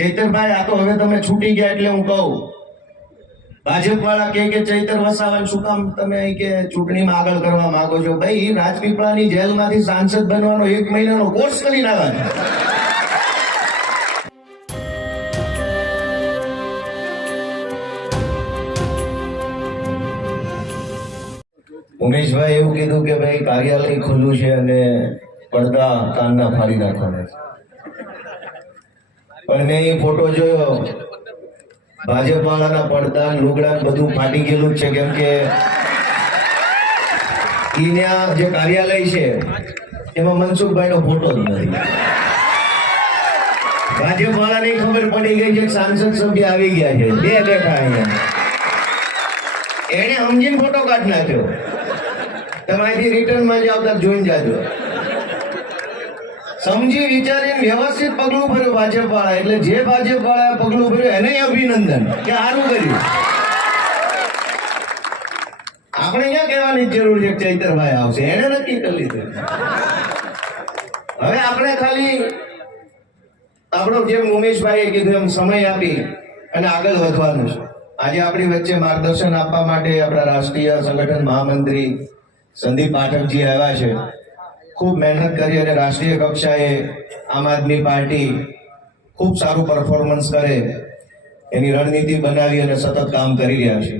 ચૈતરભાઈ, આ તો હવે તમે છૂટી ગયા એટલે હું કહું. ભાજપ વાળા કે, ચૈતર વસાવા, શું કામ તમે કે ચૂંટણીમાં આગળ કરવા માંગો છો? ભાઈ, રાજપીપળાની જેલમાંથી સાંસદ બનવાનો એક મહિનાનો કોર્સ કરી નાખવાનો. ઉમેશભાઈ એવું કીધું કે, ભાઈ, કાર્યાલય ખુલ્લું છે અને પડદા કાનના ફાડી નાખવાના છે. પણ મેં એ ફોટો જોયો ભાજપ વાળાના પડદા લુગડા બધું ફાટી ગયેલું છે. કેમ કે જે કાર્યાલય છે, એમાં મનસુખભાઈ નો ફોટો જ નથી. ભાજપ ખબર પડી ગઈ છે સાંસદ સભ્ય આવી ગયા છે. બે બેઠા અહીંયા. એને સમજીને ફોટો કાઢ નાખ્યો. તમે રિટર્ન રિટર્નમાં જાવ તો જોઈને જાજો. સમજી વિચારીને વ્યવસ્થિત પગલું ભર્યું ભાજપ વાળા એટલે જે ભાજપ વાળા પગલું ભર્યું એને અભિનંદન. કે સારું કર્યું. આપણે ક્યાં કહેવાની જરૂર છે ચૈતરભાઈ આવશે? એને નક્કી કરી લીધું. હવે આપણે ખાલી આપણો જેમ ઉમેશભાઈએ કીધું એમ સમય આપી અને આગળ વધવાનું છે. આજે આપણી વચ્ચે માર્ગદર્શન આપવા માટે આપણા રાષ્ટ્રીય સંગઠન મહામંત્રી સંદીપ પાઠકજી આવ્યા છે. ખૂબ મહેનત કરી અને રાષ્ટ્રીય કક્ષાએ આમ આદમી પાર્ટી ખૂબ સારું પરફોર્મન્સ કરે એની રણનીતિ બનાવી અને સતત કામ કરી રહ્યા છે.